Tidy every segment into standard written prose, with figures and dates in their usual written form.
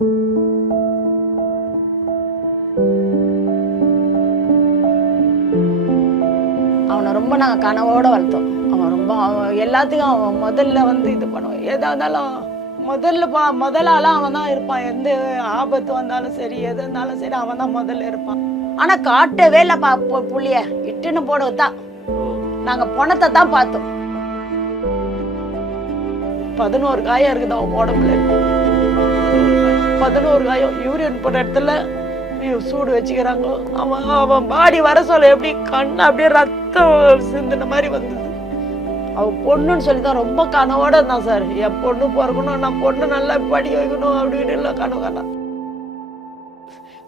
அவனை ரொம்ப நாங்கள் கனவோடு வளர்த்தோம். அவன் ரொம்ப எல்லாத்துக்கும் அவன் முதல்ல இது பண்ணுவான். எதாக இருந்தாலும் முதல் ஆளாக அவன் தான் இருப்பான். எந்த ஆபத்து வந்தாலும் சரி, எது இருந்தாலும் சரி, அவன் தான் முதல்ல இருப்பான். ஆனால் காட்டவே இல்லை புள்ளிய இட்டுன்னு போடுவதான். நாங்கள் பணத்தை தான் பார்த்தோம். 11 காயம் இருக்குது அவன் உடம்புல. 11 காயம். யூரின் போட்ட இடத்துல சூடு வச்சுக்கிறாங்க. அவன் பாடி வர சொல்ல எப்படி கண்ணு அப்படியே ரத்தம் சிந்தின மாதிரி வந்தது. அவன் பொண்ணுன்னு சொல்லி தான் ரொம்ப கனவோட இருந்தான் சார். என் பொண்ணு பிறக்கணும், நான் பொண்ணு நல்லா படிக்க வைக்கணும் அப்படின்னு இல்லை கனவு காணான்.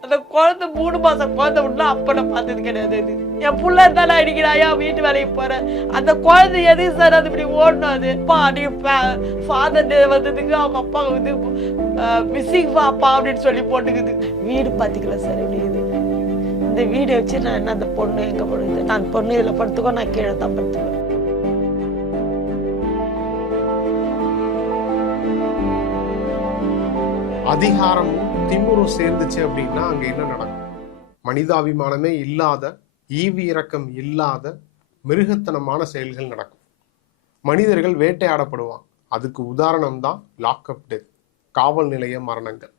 அந்த குழந்தை 3 மாசம் குழந்தை விடலாம் அப்ப நான் பார்த்தது கிடையாது. அது என் புள்ள இருந்தாலும் அடிக்கிறாயா வீட்டு வேலைக்கு போறேன். அந்த குழந்தை எதுக்கு சார் அது இப்படி ஓடணும்? அது ஃபாதர் டே வந்ததுக்கு அவங்க அப்பா மிஸ்ஸிங் அப்பா அப்படின்னு சொல்லி போட்டுக்குது. வீடு பாத்திக்கல சார் இப்படி இது. இந்த வீடை வச்சு நான் என்ன அந்த பொண்ணு எங்க போடுது? நான் பொண்ணு இதுல படுத்துக்கோ, நான் கீழே தான் படுத்துக்குவேன். அதிகாரமும் திமுரும் சேர்ந்துச்சு அப்படின்னா அங்க என்ன நடக்கும்? மனிதாபிமானமே இல்லாத, ஈவி இரக்கம் இல்லாத மிருகத்தனமான செயல்கள் நடக்கும். மனிதர்கள் வேட்டையாடப்படுவாங்க. அதுக்கு உதாரணம் தான் லாக்அப் டெத், காவல் நிலைய மரணங்கள்.